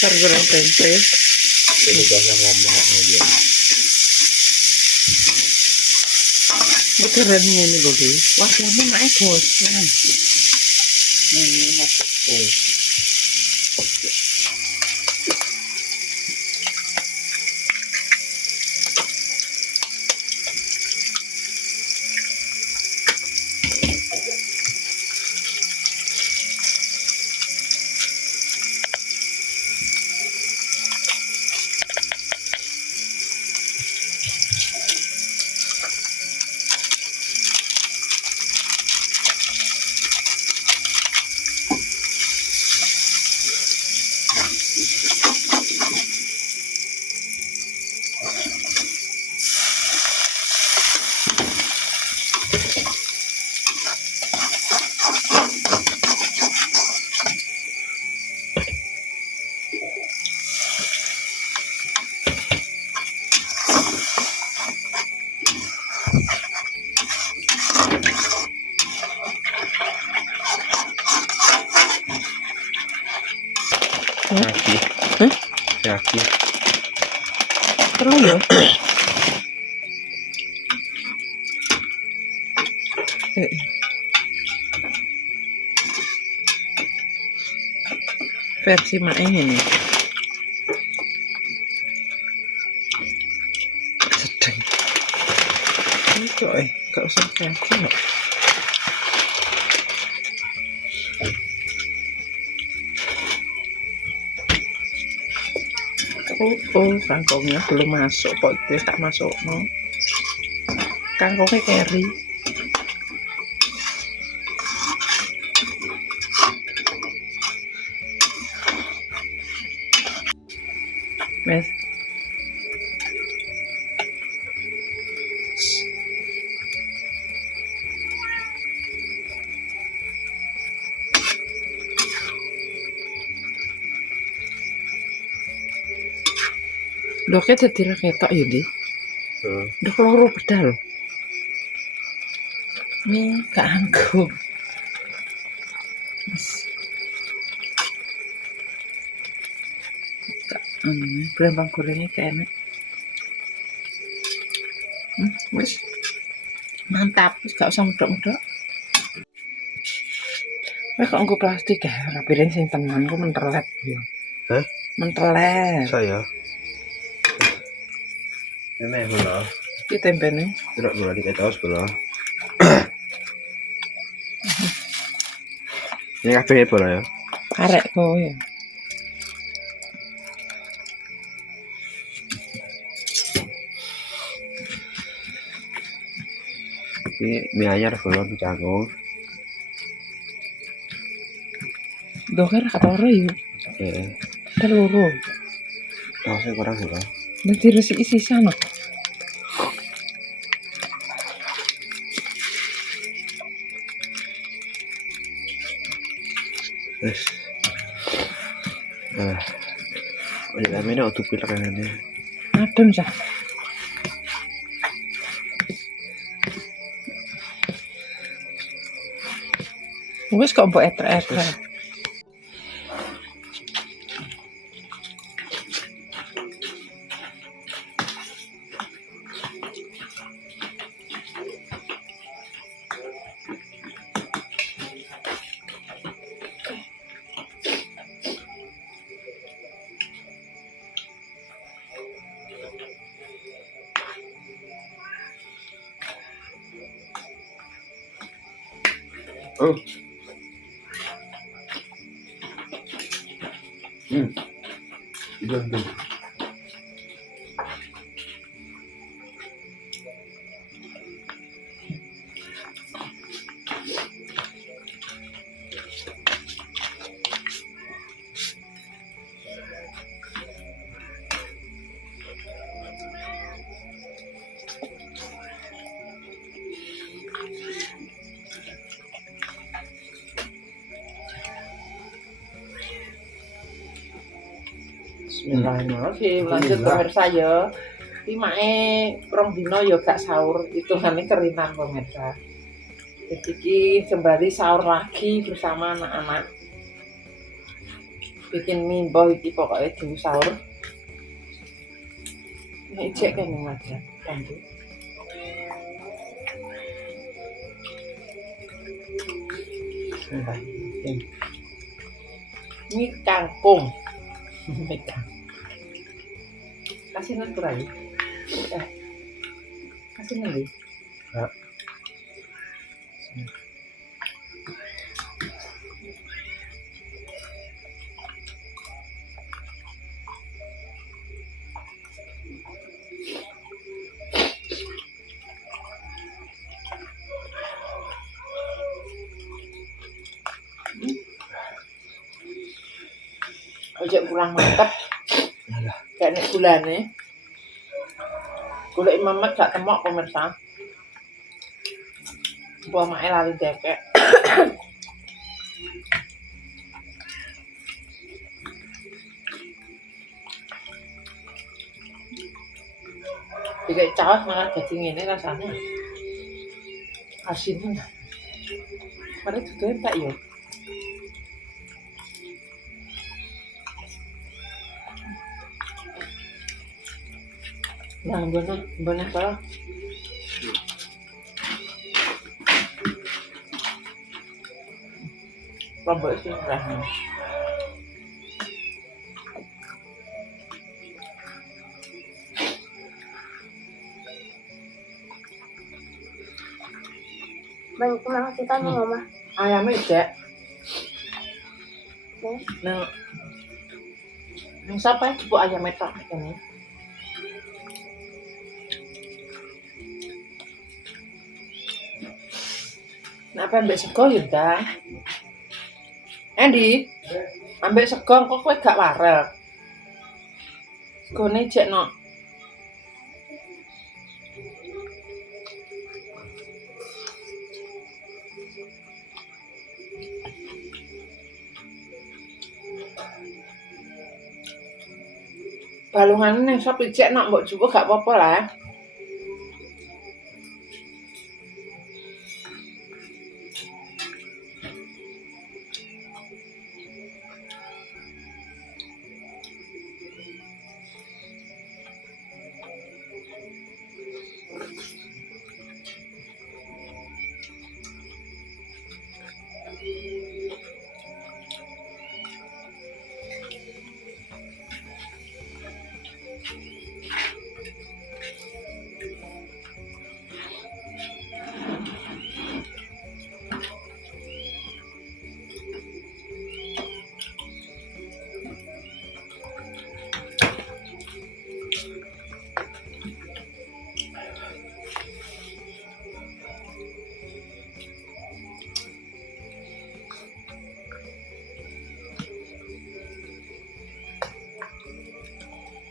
Ntar goreng tempe. Ini bahasa ngomong aja. Beneran ini loh deh. Wah, kamu naik bosan. Ini masuk. Kaki. Kaki. Perlu ya? Versi Mae ini. Sedang. Ini coy, gak usah kaki loh. Oh, kangkungnya belum masuk kok, itu tak masuk no. Kangkungnya keri. Mes. Doknya jadi ketok ya, Di. Dok loro pedal. Ini kangkung. Belum gorengnya kayak enak. Wis. Mantap, wis gak usah medok-medok. Wes kok nggo plastik ya, piring sing tenan ku mentelet yo. Hah? Mentelet. Saya. Ini bola. Iki tempene. Tidak bola dikit terus bola. Ini kabeh bola ya. Arek kowe. Ini mie anyar bola dicanggung. Doknya ra katore yo. Heeh. Teluru. Rasanya kurang bola. Nanti resiki sisa no. Yes. Udah ini auto pilih kan ini. Adem sah. Wis kok mbok etrek-etrek. Oh. Gantung. Bismillahirrahmanirrahim. Lanjut pemirsa ya. Timake rong dino ya gak sahur, hitungane kerinan pemirsa. Jadi sembari sahur lagi bersama anak-anak. bikin mie boy iki pokoke dulu sahur. Nek cek kan aja bantu. Ini kangkung. Kasih natural. Kasih nanti. Ya. Ojo kurang mantep. Kayak nek gulane. Gula Mamat gak temok pemirsa. Buah mae lali dekek. Kayak cawas malah jadi ngene rasanya. Asin. Padahal itu tak ya. Nah, benar kalau lombok sih rasanya. Banyak banget kita nih mama. Ayamnya cek. Terus? Nang siapa ya coba ayamnya tak ini? Nah, apa ambek sego ya dah. Andy, ambek sego kok kowe gak warel. Segone cek no. Balungan nang sop cek no mbok coba gak apa-apa lah.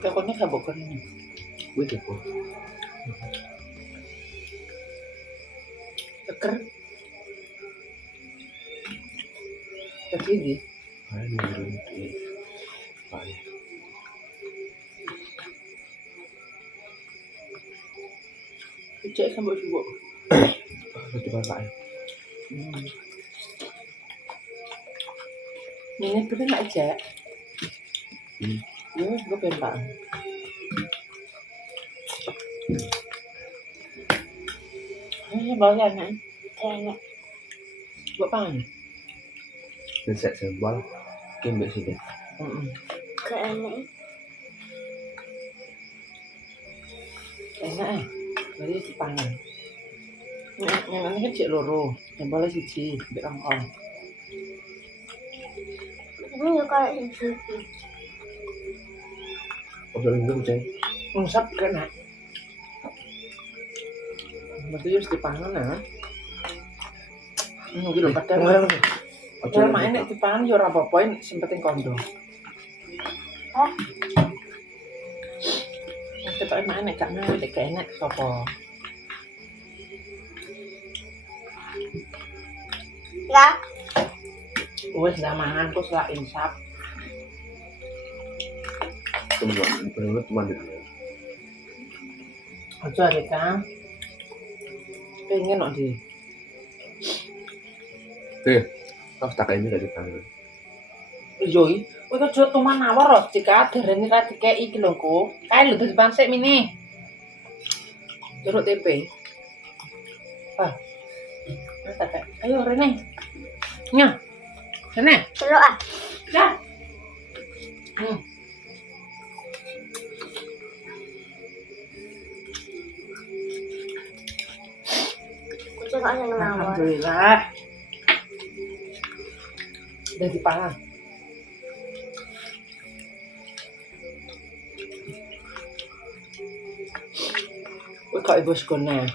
Pokoknya gak bokor ini. Gue kepo. Teker. Tapi di. Ayo berhenti. Ayo. Cek sambal subuh. Coba Pak. Ini bener nggak cek? Ya, gue pengen. Bawa kan? Kayaknya. Buat pan. Besek sembal. Kembali sini. Kayaknya. Enak dari dipangan. Yang ini kan cek loro, yang boleh siji, biar orang. Ini juga kayak ini. Oke, itu ceng. Ngusap kena. Berarti harus dipangan ya. Mungkin lompat kan. Kalau main nek dipangan yo ora apa-apa, sempetin kondo. Hah? Kita main nek gak main nek enak sapa. Ya. Wes ndak mangan terus lah insap. Teman-teman teman itu. Aja deh kan. Pengen kok di. Oke. Kau tak ini dari tangan. Joy, Kowe aja tuman nawar lho, jika derene ra dikeki iki lho, Ko. Kae lho depan sik mini. Jeruk tempe. Ah. Ayo Rene. Nyah. Rene. Celok ah. Ya. Kucing kok seneng nawar. Alhamdulillah. Udah dipangan. Kowe kok ibu sekone.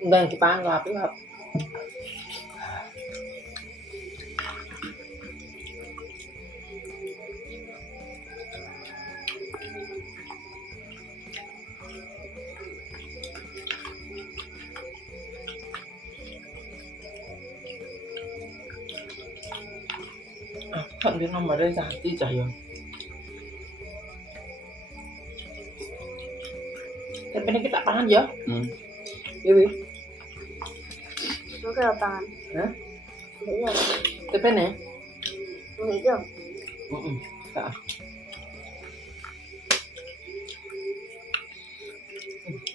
Enggak dipangan kok api kok. Kan dia nomornya cantik cah yo. Tapi ini kita pangan ya. Iya. Mungkin apaan? Hah? Iya. Tapi ini. Iya. Tak.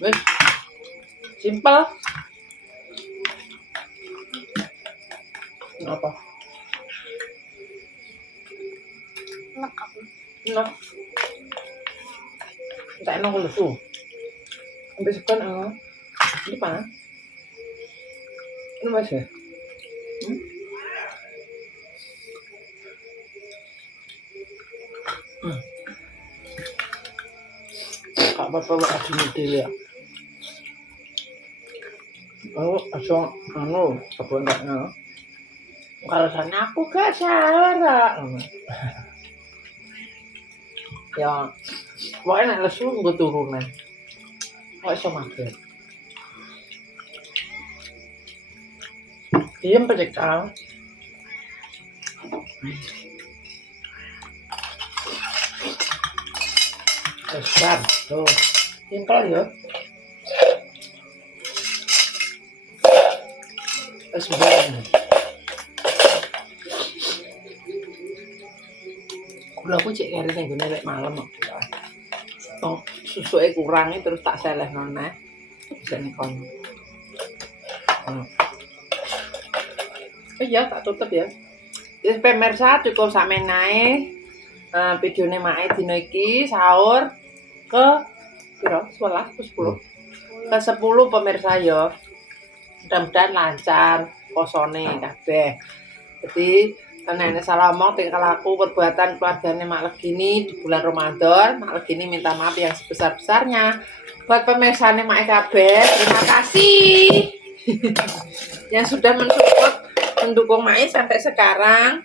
Wes. Simpel. Apa? Enak aku. Enak. Tak enak kalau tuh. Sampai sekarang ini apa? Ini masih. Kak bapak buat asin itu ya. Oh, asal anu, apa enggaknya? Kalau sana aku gak salah. Ya, pokoknya nek lesu nggo turunan. Kok iso mager. Diem pecekal. Besar, tuh. Simpel ya. Sebenarnya. Kula aku cek kare ning gone lek malam kok. Oh, susuke kurang terus tak selehno neh. Jane kon. Iya, tak tutup ya. Wis pemirsa cukup sampeyan ae. Videone Mae dina iki sahur ke piro? 11 ke 10. Ke 10 pemirsa ya. Mudah-mudahan lancar posone kabeh. Jadi nenek salah omong tingkah laku perbuatan keluarganya Mak Legini di bulan Ramadan. Mak Legini minta maaf yang sebesar-besarnya. Buat pemirsane Mak kabeh, terima kasih yang sudah mensupport mendukung Mak sampai sekarang.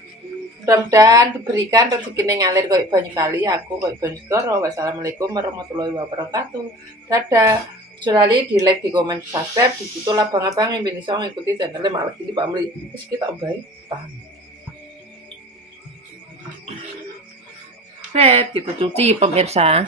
Mudah-mudahan diberikan rezeki ngalir koyo banyu kali. Aku koyo banyu segoro. Wassalamualaikum warahmatullahi wabarakatuh. Dadah. Jolali di like, di komen, di subscribe, di situ lah abang-abang yang bisa ngikuti channelnya Mak Legini Family. Terus kita obain, paham. Set, kita cuci pemirsa.